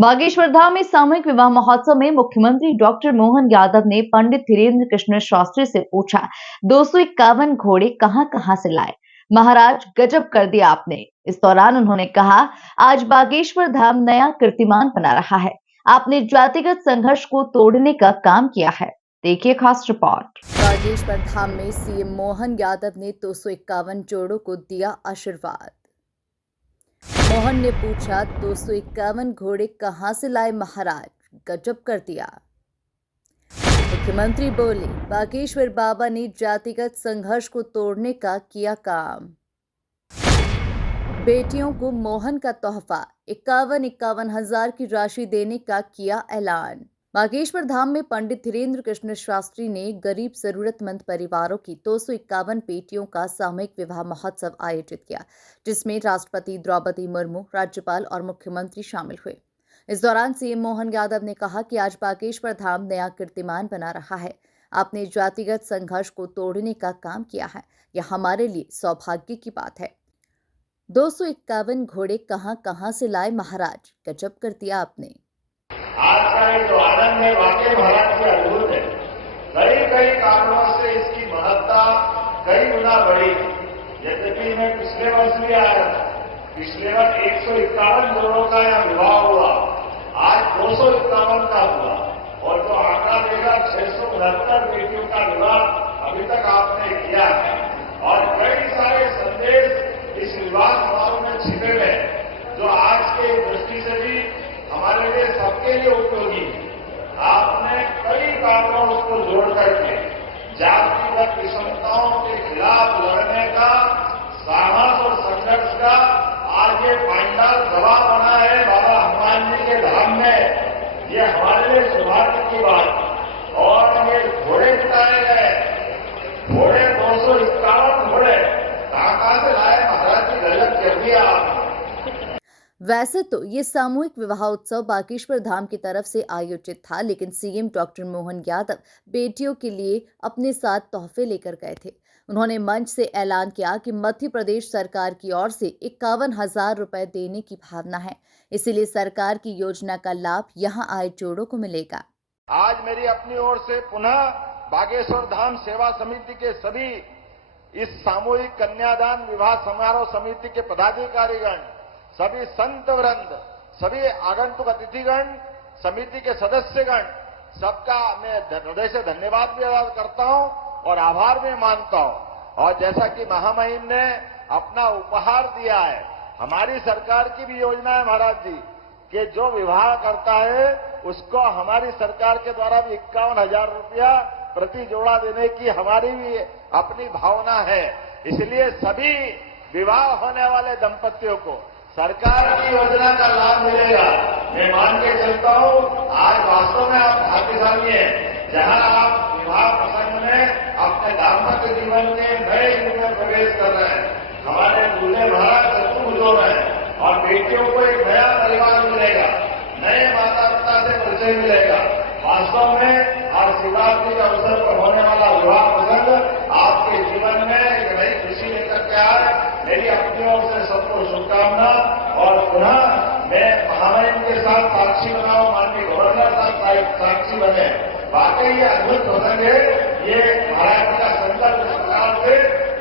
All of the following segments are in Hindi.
बागेश्वर धाम में सामूहिक विवाह महोत्सव में मुख्यमंत्री डॉक्टर मोहन यादव ने पंडित धीरेन्द्र कृष्ण शास्त्री से पूछा, 251 घोड़े कहां कहां से लाए? महाराज गजब कर दिया आपने। इस दौरान उन्होंने कहा, आज बागेश्वर धाम नया कीर्तिमान बना रहा है। आपने जातिगत संघर्ष को तोड़ने का काम किया है। देखिए खास रिपोर्ट। बागेश्वर धाम में सीएम मोहन यादव ने 251 जोड़ों को दिया आशीर्वाद। मोहन ने पूछा, 251 घोड़े कहां से लाए महाराज? गजब कर दिया। मुख्यमंत्री बोले, बागेश्वर बाबा ने जातिगत संघर्ष को तोड़ने का किया काम। बेटियों को मोहन का तोहफा 51 हजार की राशि देने का किया ऐलान। बागेश्वर धाम में पंडित धीरेन्द्र कृष्ण शास्त्री ने गरीब जरूरतमंद परिवारों की 251 बेटियों का सामूहिक विवाह महोत्सव आयोजित किया, जिसमें राष्ट्रपति द्रौपदी मुर्मू, राज्यपाल और मुख्यमंत्री शामिल हुए। इस दौरान सीएम मोहन यादव ने कहा कि आज बागेश्वर धाम नया कीर्तिमान बना रहा है। आपने जातिगत संघर्ष को तोड़ने का काम किया है, यह हमारे लिए सौभाग्य की बात है। 251 घोड़े कहां कहां से लाए महाराज? गजब कर दिया आपने। आज का ये जो आनंद है वाकई महाराज की अद्भुत है। कई कई कारणों से इसकी महत्ता कई गुना बढ़ी। यद्यपि मैं पिछले वर्ष भी आया था, पिछले वर्ष 151 जोड़ों का यह विवाह हुआ, आज 251 का हुआ और जो आंकड़ा देगा 669 बेटियों का विवाह अभी तक आपने किया है और कई सारे संदेश इस विवाह समारोह में छिपे हुए हैं जो आज के दृष्टि से भी हमारे लिए सबके लिए उपयोगी है। आपने कई कारणों उसको जोड़ करके जातिगत विषमताओं के खिलाफ लड़ने का साहस और संघर्ष का आज ये पांडाल गवाह बना है बाबा हनुमान जी के धाम में। ये हमारे लिए सौभाग्य की बात है। और ये घोड़े जिताए गए, घोड़े 251 घोड़े कहां से लाए महाराज जी? गजब कर दिया आपने। वैसे तो ये सामूहिक विवाह उत्सव बागेश्वर धाम की तरफ से आयोजित था, लेकिन सीएम डॉक्टर मोहन यादव बेटियों के लिए अपने साथ तोहफे लेकर गए थे। उन्होंने मंच से ऐलान किया कि मध्य प्रदेश सरकार की ओर से 51 हजार रुपए देने की भावना है, इसीलिए सरकार की योजना का लाभ यहां आए जोड़ों को मिलेगा। आज मेरी अपनी ओर से पुनः बागेश्वर धाम सेवा समिति के सभी इस सामूहिक कन्यादान विवाह समारोह समिति के पदाधिकारीगण, सभी संत वृंद, सभी आगंतुक अतिथिगण, समिति के सदस्यगण, सबका मैं हृदय से धन्यवाद भी अदा करता हूं और आभार भी मानता हूं। और जैसा कि महामहिम ने अपना उपहार दिया है, हमारी सरकार की भी योजना है महाराज जी कि जो विवाह करता है उसको हमारी सरकार के द्वारा भी 51,000 रुपया प्रति जोड़ा देने की हमारी भी अपनी भावना है। इसलिए सभी विवाह होने वाले दंपतियों को सरकार की योजना का लाभ मिलेगा। मैं मान के चलता हूं, आज वास्तव में आप भाग्यशाली हैं जहां आप विवाह प्रसंग में अपने दाम्पत्य जीवन के नए युग में प्रवेश कर रहे हैं। हमारे दूल्हे महाराज चतुर्भुज हो रहे हैं और बेटियों को एक नया परिवार मिलेगा, नए माता पिता से परिचय मिलेगा। वास्तव में आज शिवरात्रि के अवसर पर होने वाला विवाह प्रसंग आपके जीवन में एक नई खुशी लेकर के आए। मेरी अपनी ओर से सबको शुभकामना और पुनः मैं महामहिम के साथ साक्षी बनाऊं, माननीय गवर्नर साहब साक्षी बने। वाकई ये अद्भुत प्रसंग है। ये महाराज का संकल्प इस प्रकार से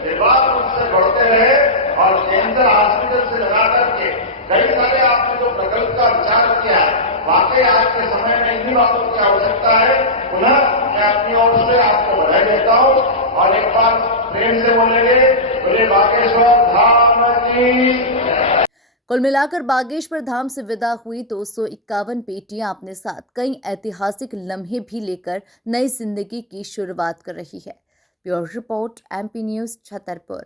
निर्बाध रूप से बढ़ते रहे और कैंसर हॉस्पिटल से लगा करके कई सारे आपने जो प्रकल्प का विचार किया, वाकई आज के समय में इन्हीं बातों की आवश्यकता है। पुनः मैं अपनी ओर से आपको बधाई देता हूं और एक बार प्रेम से बोलेंगे, बोले बागेश्वर धाम की। कुल मिलाकर बागेश्वर धाम से विदा हुई 251 बेटियां अपने साथ कई ऐतिहासिक लम्हे भी लेकर नई जिंदगी की शुरुआत कर रही है। Bureau report, MP news, Chhatarpur.